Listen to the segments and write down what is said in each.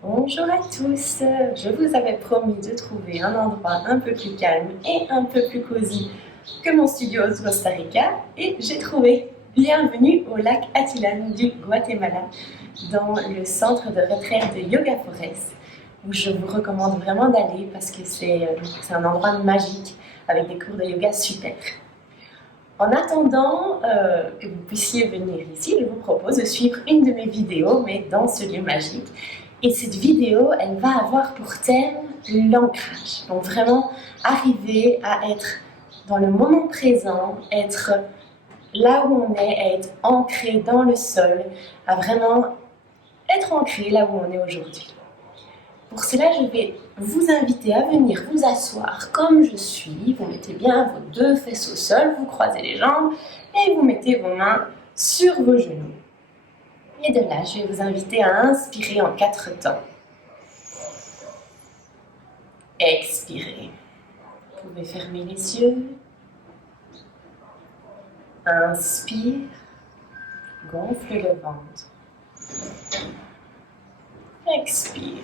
Bonjour à tous, je vous avais promis de trouver un endroit un peu plus calme et un peu plus cosy que mon studio au Costa Rica et j'ai trouvé. Bienvenue au lac Atilan du Guatemala dans le centre de retraite de Yoga Forest où je vous recommande vraiment d'aller parce que c'est un endroit magique avec des cours de yoga super. En attendant que vous puissiez venir ici, je vous propose de suivre une de mes vidéos, mais dans ce lieu magique. Et cette vidéo, elle va avoir pour thème l'ancrage. Donc vraiment, arriver à être dans le moment présent, être là où on est, être ancré dans le sol, à vraiment être ancré là où on est aujourd'hui. Pour cela, je vais vous inviter à venir vous asseoir comme je suis. Vous mettez bien vos deux fesses au sol, vous croisez les jambes et vous mettez vos mains sur vos genoux. Et de là, je vais vous inviter à inspirer en 4 temps. Expirez. Vous pouvez fermer les yeux. Inspire. Gonfle le ventre. Expire.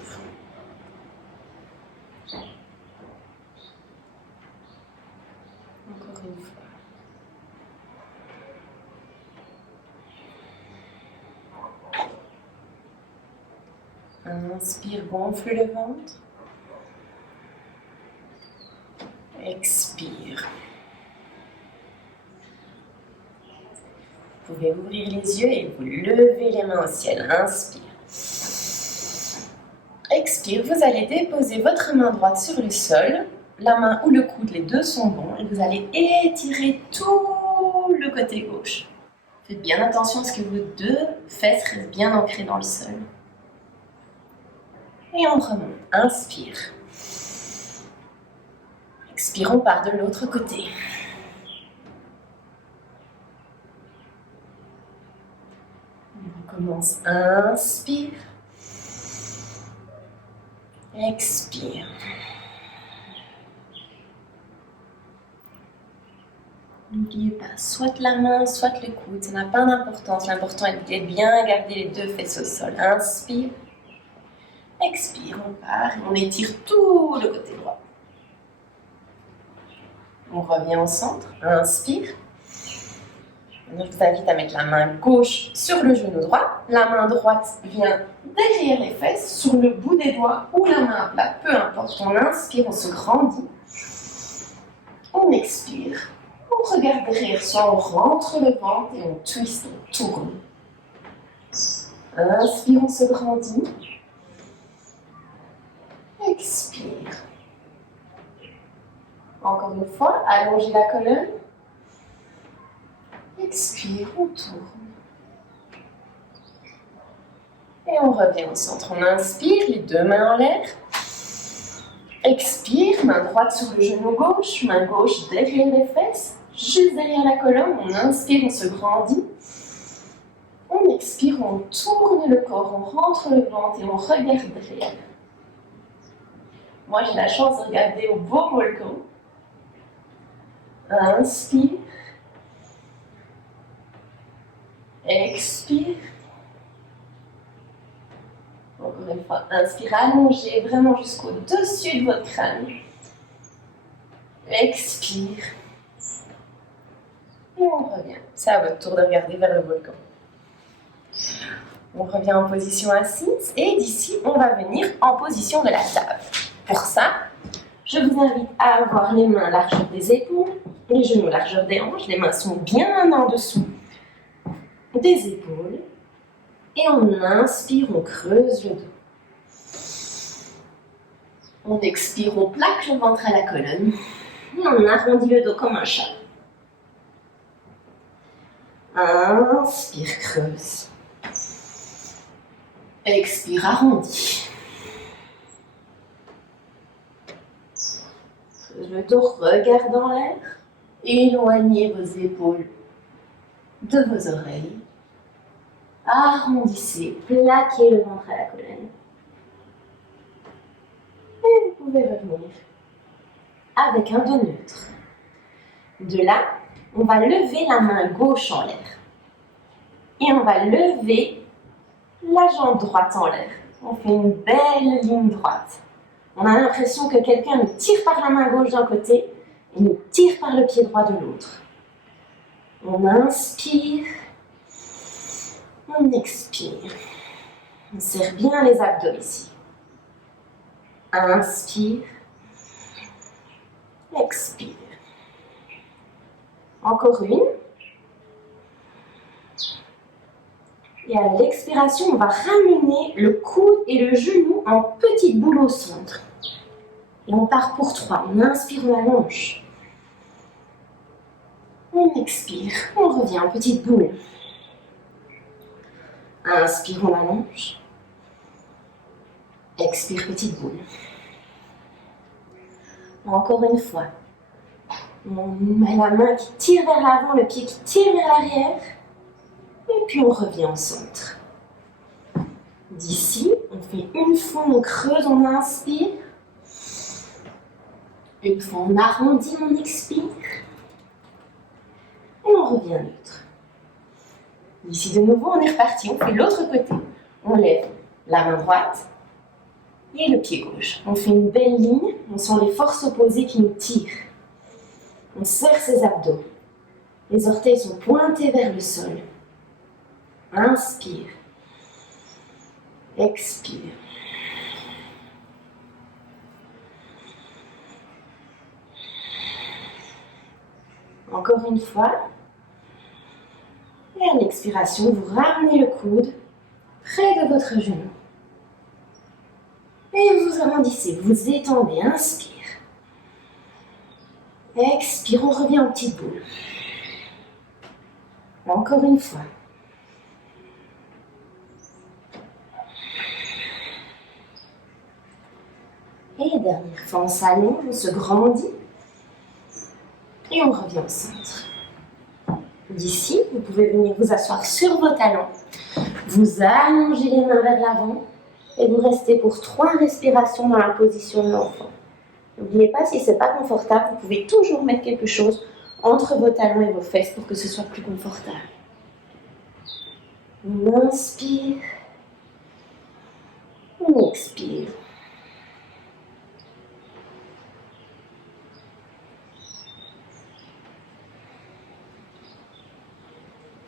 Encore une fois. Inspire, gonfle le ventre. Expire. Vous pouvez ouvrir les yeux et vous levez les mains au ciel. Inspire. Expire, vous allez déposer votre main droite sur le sol. La main ou le coude, les deux sont bons. Et vous allez étirer tout le côté gauche. Faites bien attention à ce que vos deux fesses restent bien ancrées dans le sol. Et on remonte. Inspire. Expirons par de l'autre côté. On recommence. Inspire. Expire. N'oubliez pas, soit la main, soit le coude, ça n'a pas d'importance. L'important est de bien garder les deux fesses au sol. Inspire. Expire, on part. On étire tout le côté droit. On revient au centre. Inspire. Maintenant, je vous invite à mettre la main gauche sur le genou droit. La main droite vient derrière les fesses, sur le bout des doigts ou la main à plat, peu importe. On inspire, on se grandit. On expire. On regarde derrière soi, on rentre le ventre et on twist, on tourne. Inspire, on se grandit. Expire. Encore une fois, allongez la colonne. Expire, on tourne. Et on revient au centre. On inspire, les deux mains en l'air. Expire, main droite sur le genou gauche, main gauche derrière les fesses, juste derrière la colonne. On inspire, on se grandit. On expire, on tourne le corps, on rentre le ventre et on regarde derrière. Moi, j'ai la chance de regarder au beau volcan. Inspire. Expire. Encore une fois, inspire, allongez vraiment jusqu'au-dessus de votre crâne. Expire. Et on revient. C'est à votre tour de regarder vers le volcan. On revient en position assise et d'ici, on va venir en position de la table. Pour ça, je vous invite à avoir les mains largeur des épaules, les genoux largeur des hanches, les mains sont bien en dessous des épaules. Et on inspire, on creuse le dos. On expire, on plaque le ventre à la colonne. Et on arrondit le dos comme un chat. Inspire, creuse. Expire, arrondi. Creuse le dos, regarde dans l'air. Éloignez vos épaules de vos oreilles. Arrondissez, plaquez le ventre à la colonne. Et vous pouvez revenir avec un dos neutre. De là, on va lever la main gauche en l'air. Et on va lever la jambe droite en l'air. On fait une belle ligne droite. On a l'impression que quelqu'un nous tire par la main gauche d'un côté et nous tire par le pied droit de l'autre. On inspire, on expire. On serre bien les abdos ici. Inspire, expire. Encore une. Et à l'expiration, on va ramener le coude et le genou en petite boule au centre. Et on part pour 3. On inspire, on allonge. On expire, on revient en petite boule. Inspire, on allonge. Expire, petite boule. Encore une fois. On met la main qui tire vers l'avant, le pied qui tire vers l'arrière. Et puis on revient au centre. D'ici, on fait une fois, on creuse, on inspire. Une fois, on arrondit, on expire. Et on revient neutre. Ici, de nouveau, on est reparti. On fait l'autre côté. On lève la main droite et le pied gauche. On fait une belle ligne. On sent les forces opposées qui nous tirent. On serre ses abdos. Les orteils sont pointés vers le sol. Inspire. Expire. Encore une fois. Et à l'expiration, vous ramenez le coude près de votre genou. Et vous arrondissez, vous étendez. Inspire. Expire, on revient en petite boule. Encore une fois. Et dernière fois, on s'allonge, on se grandit. Et on revient au centre. D'ici, vous pouvez venir vous asseoir sur vos talons. Vous allongez les mains vers l'avant. Et vous restez pour 3 respirations dans la position de l'enfant. N'oubliez pas, si ce n'est pas confortable, vous pouvez toujours mettre quelque chose entre vos talons et vos fesses pour que ce soit plus confortable. On inspire. On expire.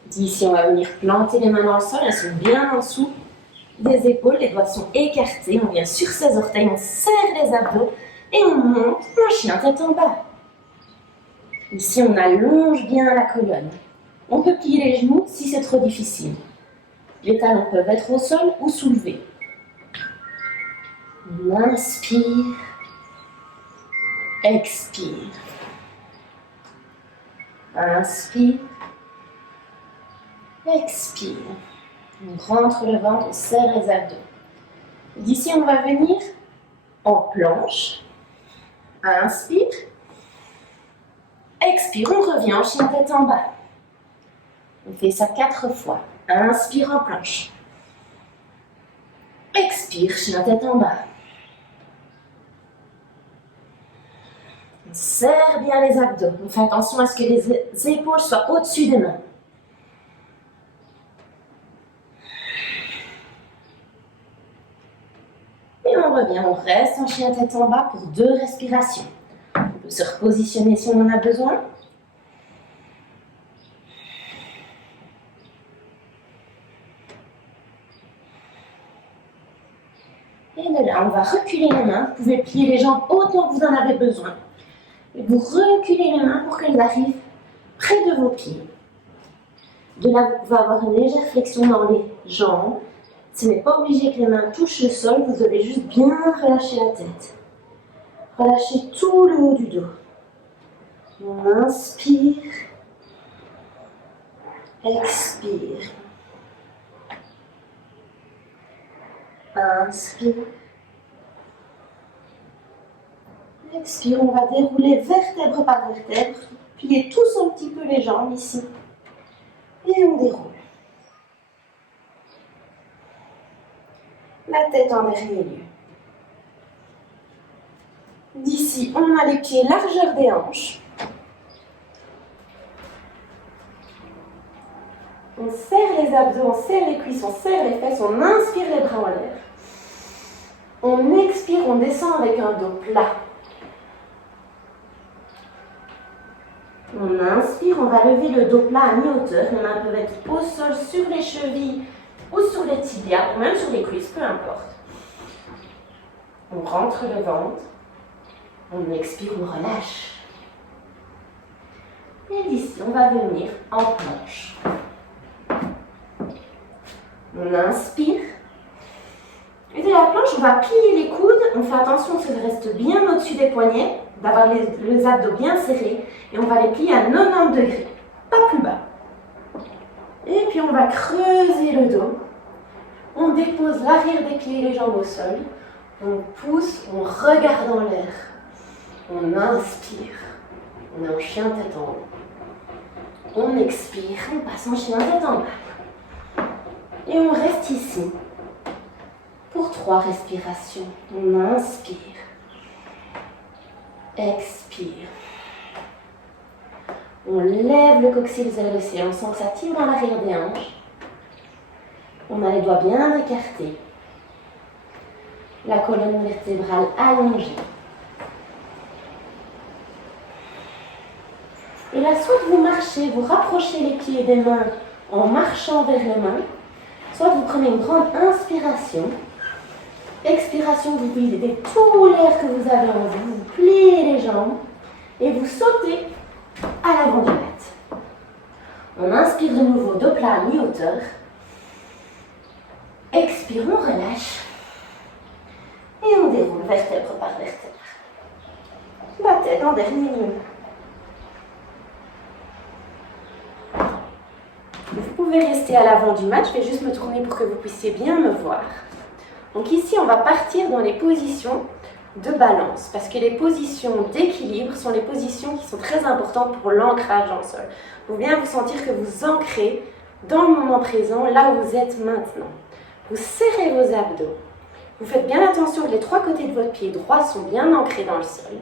D'ici, on va venir planter les mains dans le sol. Elles sont bien en dessous des épaules. Les doigts sont écartés. On vient sur ses orteils. On serre les abdos. Et on monte en chien tête en bas. Ici, on allonge bien la colonne. On peut plier les genoux si c'est trop difficile. Les talons peuvent être au sol ou soulevés. On inspire. Expire. Inspire. Expire. On rentre le ventre, on serre les abdos. D'ici, on va venir en planche. Inspire. Expire, on revient en chien tête en bas. On fait ça 4 fois. Inspire en planche. Expire, chien tête en bas. On serre bien les abdos. On fait attention à ce que les épaules soient au-dessus des mains. Et on revient, on reste en chien tête en bas pour 2 respirations. On peut se repositionner si on en a besoin. Et de là, on va reculer les mains. Vous pouvez plier les jambes autant que vous en avez besoin. Et vous reculez les mains pour qu'elles arrivent près de vos pieds. De là, vous pouvez avoir une légère flexion dans les jambes. Ce n'est pas obligé que les mains touchent le sol, vous devez juste bien relâcher la tête. Relâchez tout le haut du dos. On inspire. Expire. Inspire. Expire, on va dérouler vertèbre par vertèbre. Pliez tous un petit peu les jambes ici. Et on déroule. La tête en dernier lieu. D'ici, on a les pieds largeur des hanches. On serre les abdos, on serre les cuisses, on serre les fesses, on inspire les bras en l'air. On expire, on descend avec un dos plat. On inspire, on va lever le dos plat à mi-hauteur. Les mains peuvent être au sol, sur les chevilles ou sur les tibias, ou même sur les cuisses, peu importe. On rentre le ventre. On expire, on relâche. Et d'ici, on va venir en planche. On inspire. Et de la planche, on va plier les coudes. On fait attention que ça reste bien au-dessus des poignets, d'avoir les abdos bien serrés. Et on va les plier à 90 degrés, pas plus bas. Et puis on va creuser le dos. On dépose l'arrière des pieds et les jambes au sol. On pousse, on regarde en l'air. On inspire. On est en chien tête en haut. On expire, on passe en chien tête en bas. Et on reste ici pour 3 respirations. On inspire. Expire. On lève le coccyx vers le ciel. On sent que ça tire dans l'arrière des hanches. On a les doigts bien écartés. La colonne vertébrale allongée. Et là, soit vous marchez, vous rapprochez les pieds des mains en marchant vers les mains, soit vous prenez une grande inspiration. Expiration, vous videz tout l'air que vous avez en vous, vous pliez les jambes et vous sautez à l'avant du mat. On inspire de nouveau, dos plat à mi-hauteur. Expire, on relâche. Et on déroule vertèbre par vertèbre. La tête en dernier lieu. Vous pouvez rester à l'avant du mat, je vais juste me tourner pour que vous puissiez bien me voir. Donc ici, on va partir dans les positions de balance, parce que les positions d'équilibre sont les positions qui sont très importantes pour l'ancrage dans le sol. Pour bien vous sentir que vous ancrez dans le moment présent, là où vous êtes maintenant. Vous serrez vos abdos. Vous faites bien attention que les 3 côtés de votre pied droit sont bien ancrés dans le sol.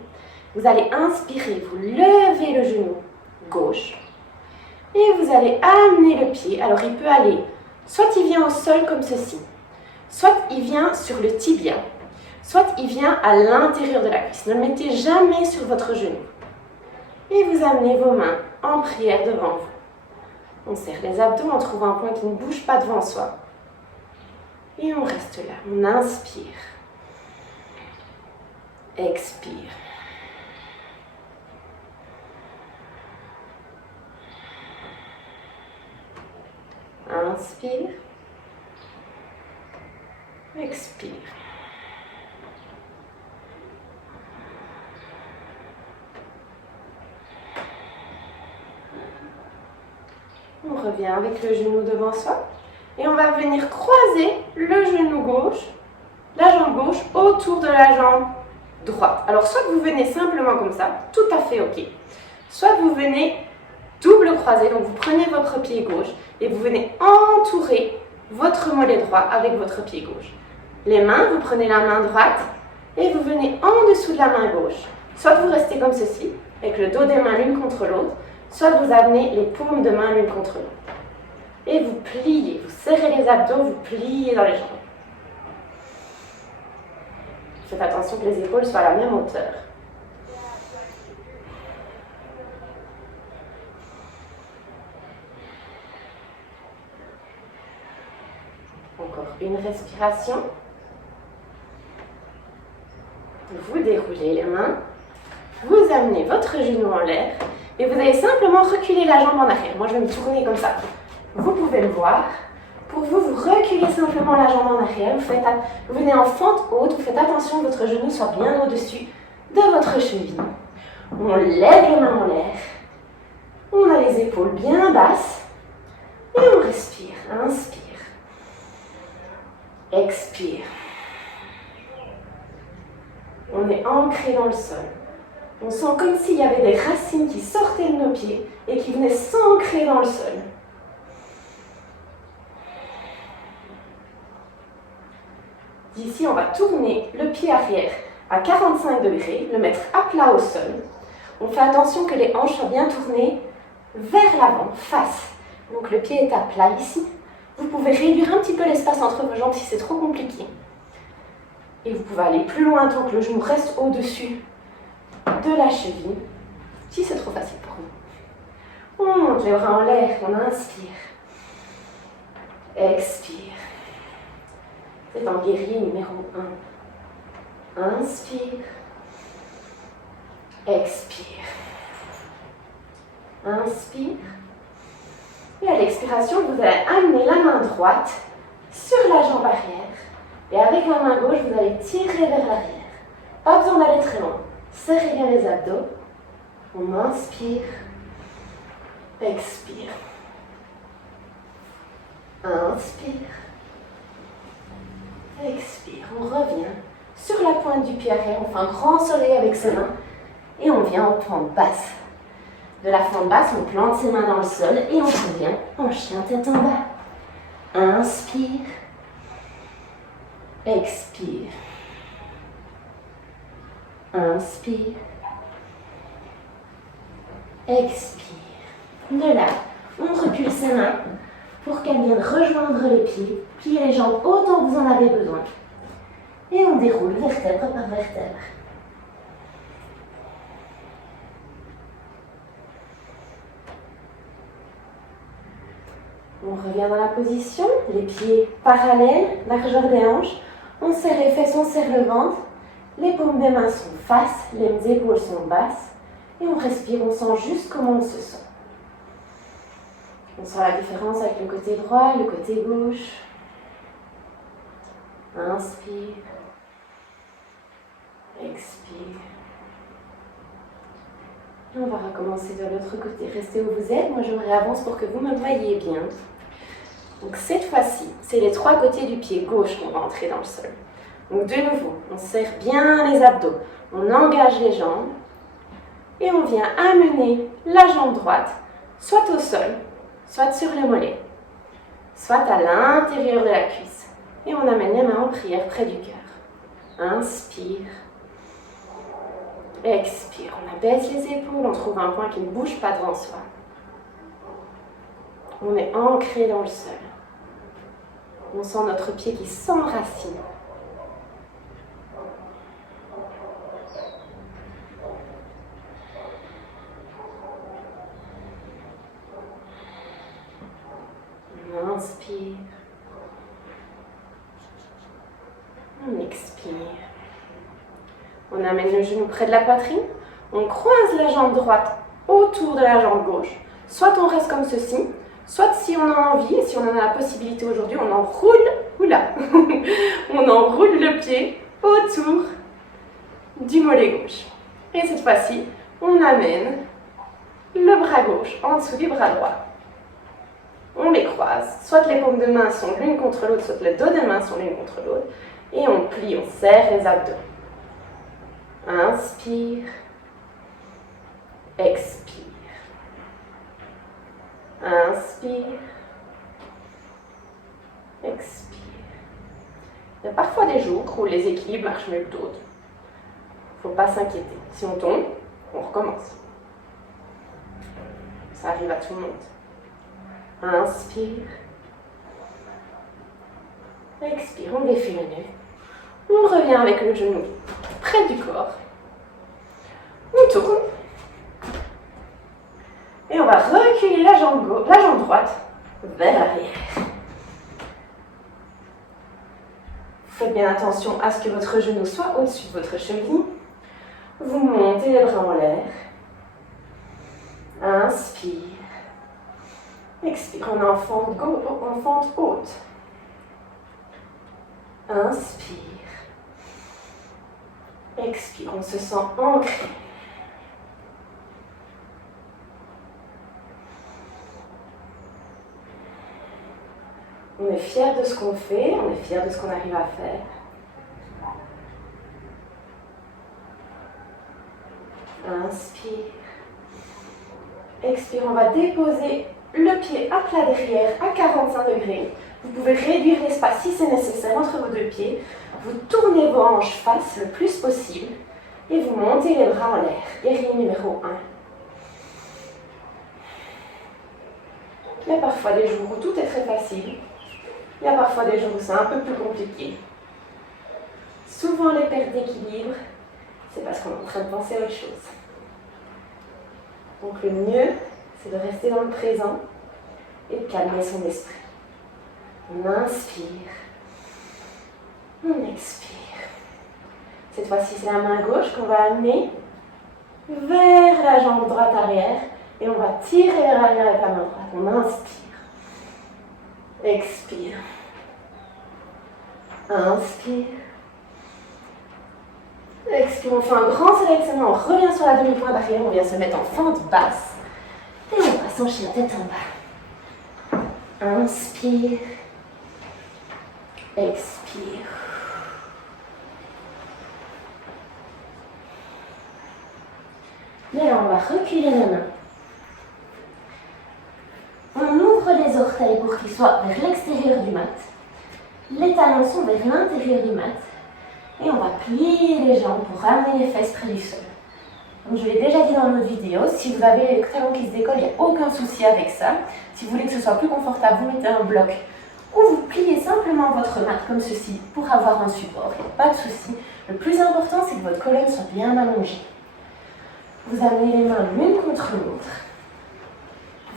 Vous allez inspirer, vous levez le genou gauche. Et vous allez amener le pied. Alors il peut aller, soit il vient au sol comme ceci, soit il vient sur le tibia, soit il vient à l'intérieur de la cuisse. Ne le mettez jamais sur votre genou. Et vous amenez vos mains en prière devant vous. On serre les abdos, on trouve un point qui ne bouge pas devant soi. Et on reste là. On inspire. Expire. Inspire. Expire. On revient avec le genou devant soi. Et on va venir croiser le genou gauche, la jambe gauche, autour de la jambe droite. Alors, soit vous venez simplement comme ça, tout à fait ok. Soit vous venez double croisé, donc vous prenez votre pied gauche et vous venez entourer votre mollet droit avec votre pied gauche. Les mains, vous prenez la main droite et vous venez en dessous de la main gauche. Soit vous restez comme ceci, avec le dos des mains l'une contre l'autre, soit vous amenez les paumes de main l'une contre l'autre. Et vous pliez, vous serrez les abdos, vous pliez dans les jambes. Faites attention que les épaules soient à la même hauteur. Encore une respiration. Vous déroulez les mains. Vous amenez votre genou en l'air. Et vous allez simplement reculer la jambe en arrière. Moi, je vais me tourner comme ça. Vous pouvez me voir. Pour vous, vous reculez simplement la jambe en arrière. Vous venez en fente haute. Vous faites attention que votre genou soit bien au-dessus de votre cheville. On lève les mains en l'air. On a les épaules bien basses. Et on respire. Inspire. Expire. On est ancré dans le sol. On sent comme s'il y avait des racines qui sortaient de nos pieds et qui venaient s'ancrer dans le sol. D'ici, on va tourner le pied arrière à 45 degrés, le mettre à plat au sol. On fait attention que les hanches soient bien tournées vers l'avant, face. Donc le pied est à plat ici. Vous pouvez réduire un petit peu l'espace entre vos jambes si c'est trop compliqué. Et vous pouvez aller plus loin tant que le genou reste au-dessus de la cheville. Si c'est trop facile pour vous. On monte les bras en l'air, on inspire. Expire. C'est en guerrier numéro 1. Inspire. Expire. Inspire. Et à l'expiration, vous allez amener la main droite sur la jambe arrière. Et avec la main gauche, vous allez tirer vers l'arrière. Pas besoin d'aller très loin. Serrez bien les abdos. On inspire. Expire. Inspire. Expire. On revient sur la pointe du pied arrière. On fait un grand soleil avec ses mains. Et on vient en pente basse. De la fente basse, on plante ses mains dans le sol et on revient en chien tête en bas. Inspire. Expire. Inspire. Expire. De là, on recule ses mains pour qu'elles viennent rejoindre les pieds. Pliez les jambes autant que vous en avez besoin. Et on déroule vertèbre par vertèbre. On revient dans la position, les pieds parallèles, largeur des hanches. On serre les fesses, on serre le ventre. Les paumes des mains sont face, les épaules sont basses. Et on respire, on sent juste comment on se sent. On sent la différence avec le côté droit et le côté gauche. Inspire. Expire. Et on va recommencer de l'autre côté. Restez où vous êtes. Moi, je me réavance pour que vous me voyiez bien. Donc cette fois-ci, c'est les trois côtés du pied gauche qu'on va entrer dans le sol. Donc de nouveau, on serre bien les abdos, on engage les jambes et on vient amener la jambe droite, soit au sol, soit sur le mollet, soit à l'intérieur de la cuisse. Et on amène les mains en prière près du cœur. Inspire. Expire. On abaisse les épaules, on trouve un point qui ne bouge pas devant soi. On est ancré dans le sol. On sent notre pied qui s'enracine. On inspire. On expire. On amène le genou près de la poitrine. On croise la jambe droite autour de la jambe gauche. Soit on reste comme ceci, soit si on a envie, et si on en a la possibilité aujourd'hui, on enroule, on enroule le pied autour du mollet gauche. Et cette fois-ci, on amène le bras gauche en dessous du bras droit. On les croise, soit les paumes de main sont l'une contre l'autre, soit les dos des mains sont l'une contre l'autre. Et on plie, on serre les abdos. Inspire. Expire. Inspire. Expire. Il y a parfois des jours où les équilibres marchent mieux que d'autres. Il ne faut pas s'inquiéter. Si on tombe, on recommence. Ça arrive à tout le monde. Inspire. Expire, on défie le nez. On revient avec le genou près du corps. On tourne. Et on va reculer la jambe droite vers l'arrière. Faites bien attention à ce que votre genou soit au-dessus de votre cheville. Vous montez les bras en l'air. Inspire. Expire, on est en fente haute. Inspire. Expire, on se sent ancré. On est fier de ce qu'on fait, on est fier de ce qu'on arrive à faire. Inspire. Expire, on va déposer le pied à plat derrière à 45 degrés. Vous pouvez réduire l'espace si c'est nécessaire entre vos deux pieds. Vous tournez vos hanches face le plus possible et vous montez les bras en l'air. Guerrier numéro 1. Il y a parfois des jours où tout est très facile. Il y a parfois des jours où c'est un peu plus compliqué. souvent les pertes d'équilibre, c'est parce qu'on est en train de penser à autre chose. Donc le mieux, c'est de rester dans le présent et de calmer son esprit. On inspire, on expire. Cette fois-ci, c'est la main gauche qu'on va amener vers la jambe droite arrière et on va tirer vers l'arrière avec la main droite. On inspire, expire, inspire, expire. On fait un grand soleil de ses mains, on revient sur la demi-pointe d'arrière, on vient se mettre en fente basse et on passe en chien tête en bas. Inspire, expire. Et là, on va reculer les mains. On ouvre les orteils pour qu'ils soient vers l'extérieur du mat. Les talons sont vers l'intérieur du mat. Et on va plier les jambes pour ramener les fesses près du sol. Comme je l'ai déjà dit dans notre vidéo, si vous avez les talons qui se décollent, il n'y a aucun souci avec ça. Si vous voulez que ce soit plus confortable, vous mettez un bloc ou vous pliez simplement votre mat comme ceci pour avoir un support. Il n'y a pas de souci. Le plus important, c'est que votre colonne soit bien allongée. Vous amenez les mains l'une contre l'autre.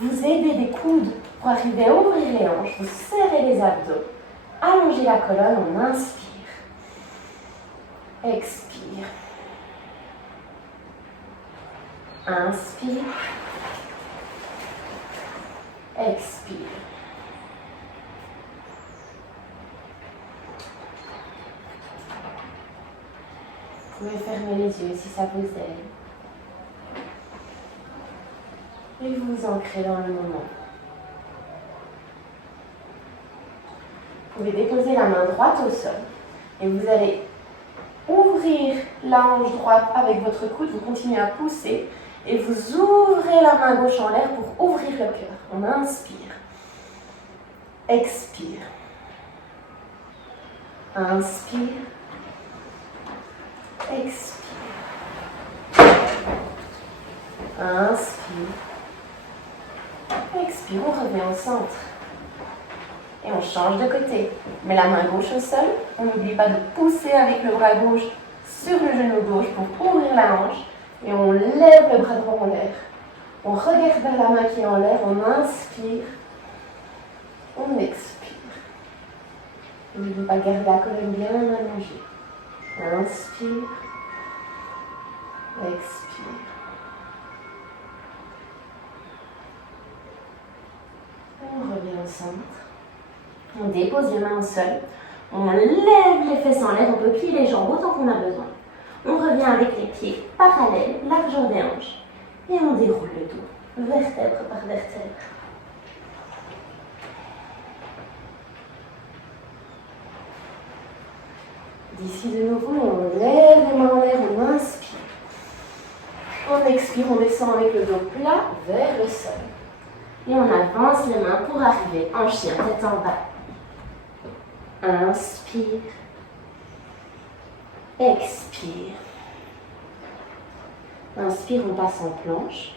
Vous aidez des coudes pour arriver à ouvrir les hanches. Vous serrez les abdos. Allongez la colonne, on inspire. Expire. Inspire. Expire. Vous pouvez fermer les yeux si ça vous aide. Et vous ancrez dans le moment. Vous pouvez déposer la main droite au sol et vous allez ouvrir la hanche droite avec votre coude. Vous continuez à pousser et vous ouvrez la main gauche en l'air pour ouvrir le cœur. On inspire. Expire. Inspire. Expire. Inspire. Expire, on revient au centre. Et on change de côté. On met la main gauche au sol. On n'oublie pas de pousser avec le bras gauche sur le genou gauche pour ouvrir la hanche. Et on lève le bras droit en l'air. On regarde vers la main qui est en l'air. On inspire. On expire. N'oubliez pas de garder la colonne bien allongée. Inspire. Expire. On revient au centre. On dépose les mains au sol. On lève les fesses en l'air. On peut plier les jambes autant qu'on a besoin. On revient avec les pieds parallèles, largeur des hanches. Et on déroule le dos, vertèbre par vertèbre. D'ici de nouveau, on lève les mains en l'air, on inspire. On expire, on descend avec le dos plat vers le sol. Et on avance les mains pour arriver en chien, tête en bas. Inspire. Expire. Inspire, on passe en planche.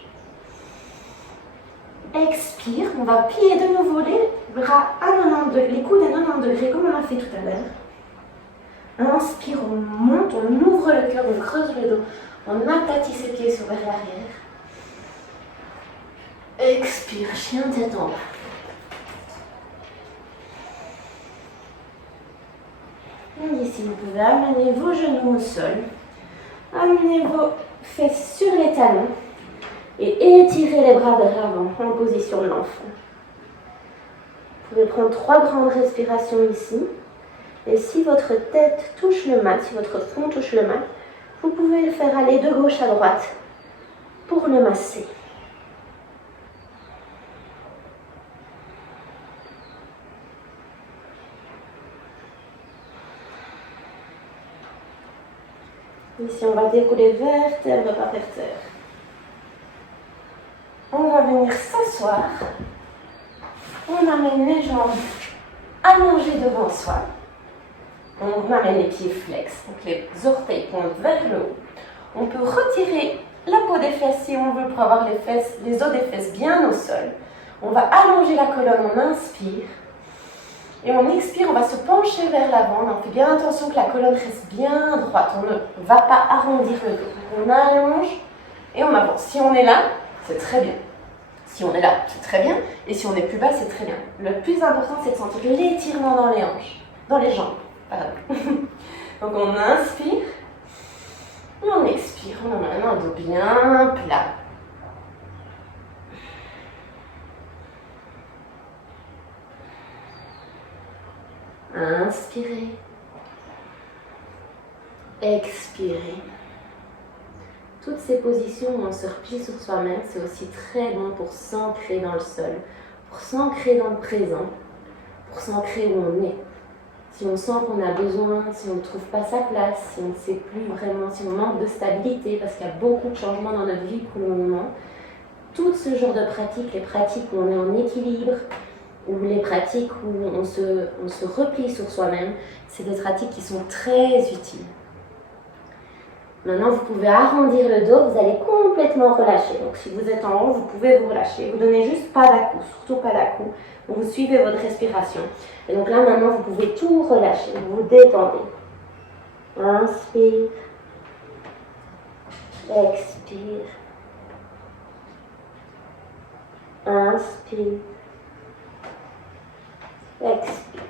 Expire, on va plier de nouveau les bras à 90 degrés, les coudes à 90 degrés comme on a fait tout à l'heure. Inspire, on monte, on ouvre le cœur, on creuse le dos, on aplatit ses pieds sur vers l'arrière. Expire, chien tête en bas. Et ici, vous pouvez amener vos genoux au sol, amener vos fesses sur les talons et étirer les bras vers l'avant en position de l'enfant. Vous pouvez prendre 3 grandes respirations ici. Et si votre tête touche le mat, si votre front touche le mat, vous pouvez le faire aller de gauche à droite pour le masser. Ici, on va dérouler vertèbre par vertèbre. On va venir s'asseoir. On amène les jambes allongées devant soi. On amène les pieds flex, donc les orteils pointent vers le haut. On peut retirer la peau des fesses si on veut pour avoir les os des fesses bien au sol. On va allonger la colonne, on inspire. Et on expire, on va se pencher vers l'avant. On fait bien attention que la colonne reste bien droite. On ne va pas arrondir le dos. On allonge et on avance. Si on est là, c'est très bien. Si on est là, c'est très bien. Et si on est plus bas, c'est très bien. Le plus important, c'est de sentir l'étirement dans les hanches, dans les jambes. Pardon. Donc on inspire et on expire. On amène un dos bien plat. Inspirez. Expirez. Toutes ces positions où on se replie sur soi-même, c'est aussi très bon pour s'ancrer dans le sol, pour s'ancrer dans le présent, pour s'ancrer où on est. Si on sent qu'on a besoin, si on ne trouve pas sa place, si on ne sait plus vraiment, si on manque de stabilité, parce qu'il y a beaucoup de changements dans notre vie pour le moment, tout ce genre de pratiques, les pratiques où on est en équilibre, ou les pratiques où on se replie sur soi-même, c'est des pratiques qui sont très utiles. Maintenant, vous pouvez arrondir le dos, vous allez complètement relâcher. Donc, si vous êtes en haut, vous pouvez vous relâcher. Vous donnez juste pas d'à-coups, surtout pas d'à-coups. Donc, vous suivez votre respiration. Et donc là, maintenant, vous pouvez tout relâcher. Vous vous détendez. Inspire. Expire. Inspire. Expire.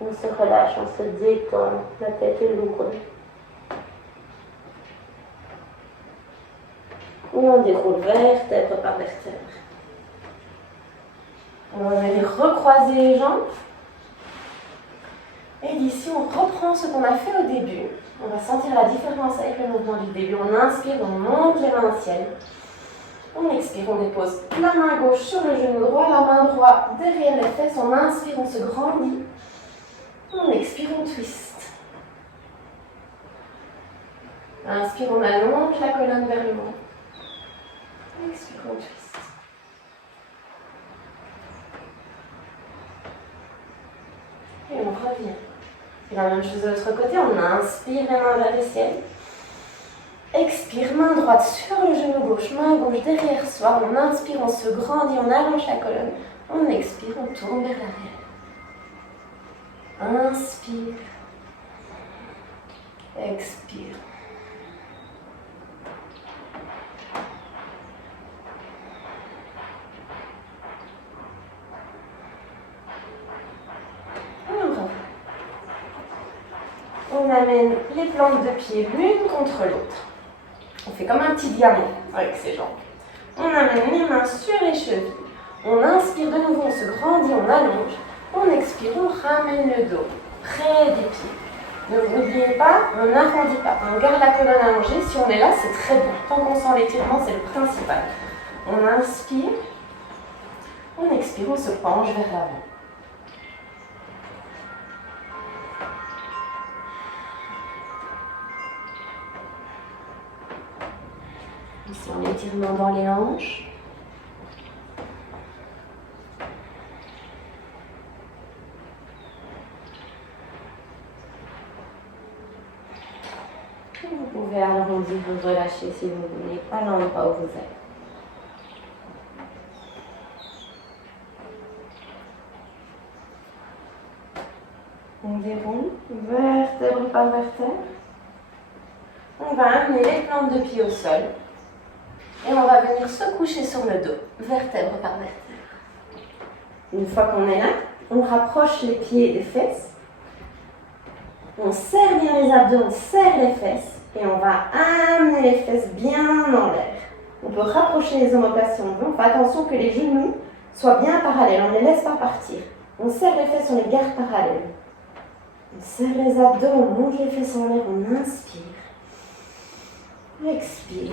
On se relâche, on se détend. La tête est lourde. On déroule vertèbre par vertèbre. On va aller recroiser les jambes. Et d'ici, on reprend ce qu'on a fait au début. On va sentir la différence avec le mouvement du début. On inspire, on monte les mains au ciel. On expire, on dépose la main gauche sur le genou droit, la main droite derrière les fesses. On inspire, on se grandit. On expire, on twist. Inspire, on allonge la colonne vers le haut. Expire, on twist. Et on revient. Et la même chose de l'autre côté, on inspire les mains vers le ciel. Expire, main droite sur le genou gauche, main gauche derrière soi. On inspire, on se grandit, on allonge la colonne. On expire, on tourne vers l'arrière. Inspire. Expire. On amène les plantes de pied l'une contre l'autre. On fait comme un petit diamant avec ses jambes. On amène les mains sur les chevilles. On inspire de nouveau, on se grandit, on allonge. On expire, on ramène le dos près des pieds. N'oubliez pas, on n'arrondit pas. On garde la colonne allongée. Si on est là, c'est très bon. Tant qu'on sent l'étirement, c'est le principal. On inspire. On expire, on se penche vers l'avant. Ici, on étirement dans les hanches. Vous pouvez arrondir ou relâcher si vous voulez, à l'endroit où vous êtes. On déroule, vertèbre par vertèbre. On va amener les plantes de pied au sol. Et on va venir se coucher sur le dos, vertèbre par vertèbre. Une fois qu'on est là, on rapproche les pieds des fesses. On serre bien les abdos, on serre les fesses. Et on va amener les fesses bien en l'air. On peut rapprocher les omoplates si on veut. On fait attention que les genoux soient bien parallèles. On ne les laisse pas partir. On serre les fesses, on les garde parallèles. On serre les abdos, on monte les fesses en l'air, on inspire. Expire.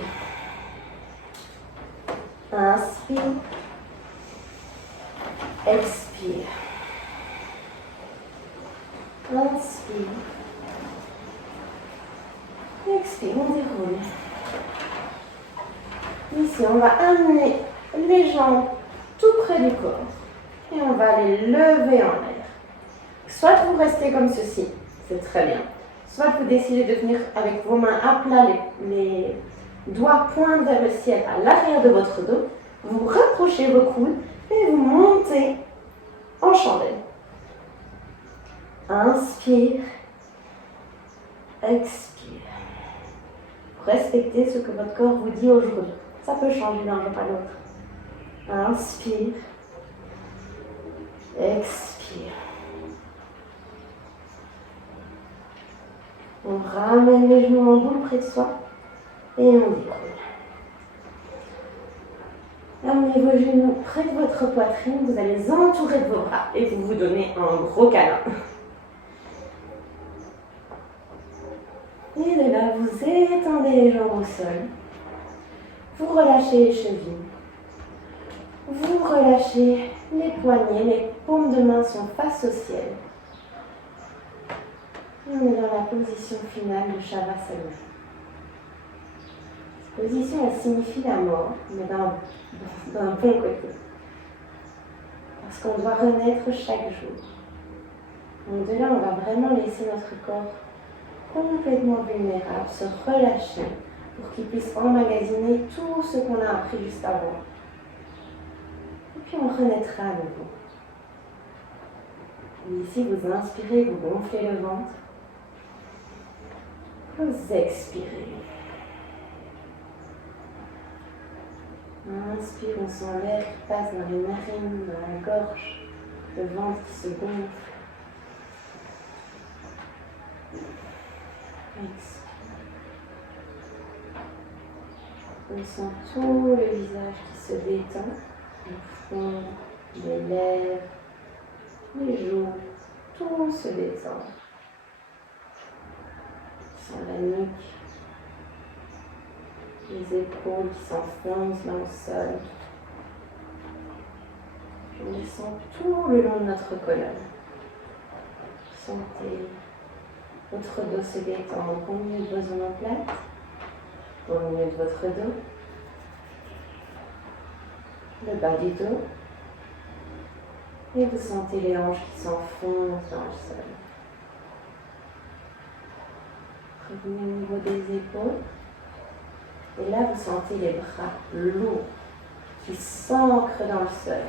Inspire. Expire. Inspire. Expire, on déroule. Ici, on va amener les jambes tout près du corps. Et on va les lever en l'air. Soit vous restez comme ceci, c'est très bien. Soit vous décidez de venir avec vos mains à plat, les doigts pointent vers le ciel à l'arrière de votre dos. Vous rapprochez vos coudes et vous montez en Inspire. Expire. Respectez ce que votre corps vous dit aujourd'hui. Ça peut changer d'un jour à l'autre. Inspire. Expire. On ramène les genoux en boule près de soi et on déroule. Amenez vos genoux près de votre poitrine, vous allez les entourer de vos bras et vous vous donnez un gros câlin. Et de là, vous étendez les jambes au sol. Vous relâchez les chevilles. Vous relâchez les poignets, les paumes de main sont face au ciel. On est dans la position finale de Shavasana. Cette position, elle signifie la mort, mais d'un bon côté. Parce qu'on doit renaître chaque jour. Donc de là, on va vraiment laisser notre corps complètement vulnérable, se relâcher pour qu'il puisse emmagasiner tout ce qu'on a appris juste avant. Et puis on renaîtra à nouveau. Et ici, vous inspirez, vous gonflez le ventre. Vous expirez. Inspire, on sent l'air qui passe dans les narines, dans la gorge, le ventre qui se gonfle. Expire. On sent tout le visage qui se détend, le front, les lèvres, les joues, tout se détend. On sent la nuque, les épaules qui s'enfoncent dans le sol. On les sent tout le long de notre colonne. Sentez votre dos se détendre au milieu de vos omoplates, au milieu de votre dos, le bas du dos, et vous sentez les hanches qui s'enfoncent dans le sol. Revenez au niveau des épaules, et là vous sentez les bras lourds qui s'ancrent dans le sol.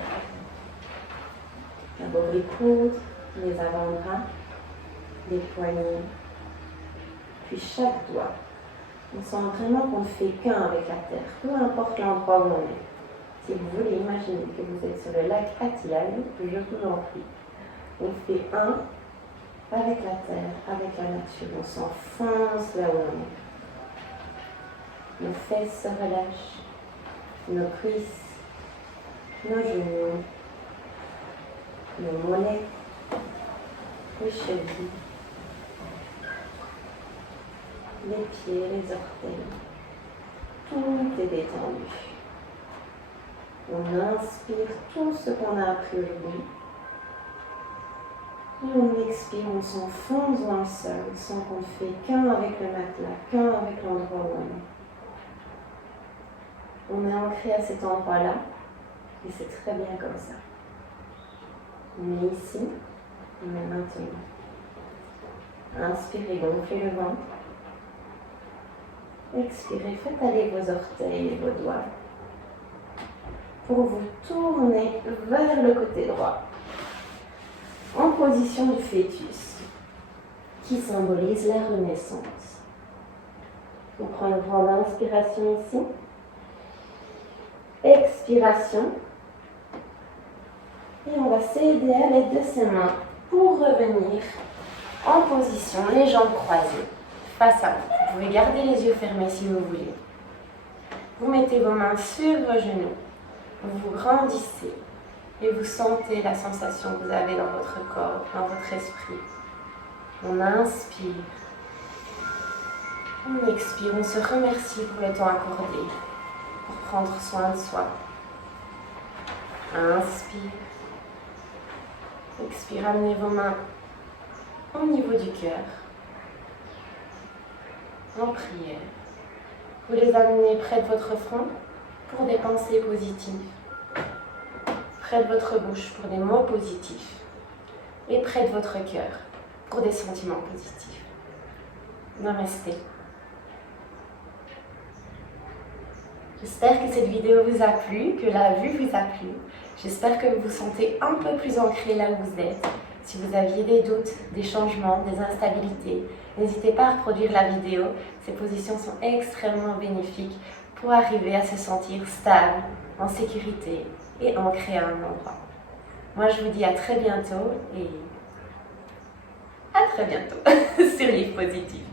D'abord les coudes, les avant-bras, les poignets, puis chaque doigt. On sent vraiment qu'on ne fait qu'un avec la terre, peu importe l'endroit où on est. Si vous voulez imaginer que vous êtes sur le lac Atiyali, je vous en prie. On fait un avec la terre, avec la nature. On s'enfonce là où on est. Nos fesses se relâchent, nos cuisses, nos genoux, nos mollets, les chevilles, les pieds, les orteils. Tout est détendu. On inspire tout ce qu'on a appris aujourd'hui. Et on expire, on s'enfonce dans le sol, on sent qu'on ne fait qu'un avec le matelas, qu'un avec l'endroit où on est. On est ancré à cet endroit-là, et c'est très bien comme ça. On est ici, on est maintenant. Inspirez, gonflez le ventre. Expirez, faites aller vos orteils et vos doigts pour vous tourner vers le côté droit en position du fœtus qui symbolise la renaissance. On prend une grande inspiration ici, expiration, et on va s'aider à l'aide de ses mains pour revenir en position, les jambes croisées face à vous. Vous pouvez garder les yeux fermés si vous voulez. Vous mettez vos mains sur vos genoux. Vous grandissez et vous sentez la sensation que vous avez dans votre corps, dans votre esprit. On inspire. On expire. On se remercie pour le temps accordé, pour prendre soin de soi. Inspire. Expire. Amenez vos mains au niveau du cœur. En prière. Vous les amenez près de votre front pour des pensées positives, près de votre bouche pour des mots positifs et près de votre cœur pour des sentiments positifs. Namasté. J'espère que cette vidéo vous a plu, que la vue vous a plu. J'espère que vous vous sentez un peu plus ancré là où vous êtes Si vous aviez des doutes, des changements, des instabilités, n'hésitez pas à reproduire la vidéo. Ces positions sont extrêmement bénéfiques pour arriver à se sentir stable, en sécurité et ancré à un endroit. Moi, je vous dis à très bientôt et à très bientôt sur Livre Positif.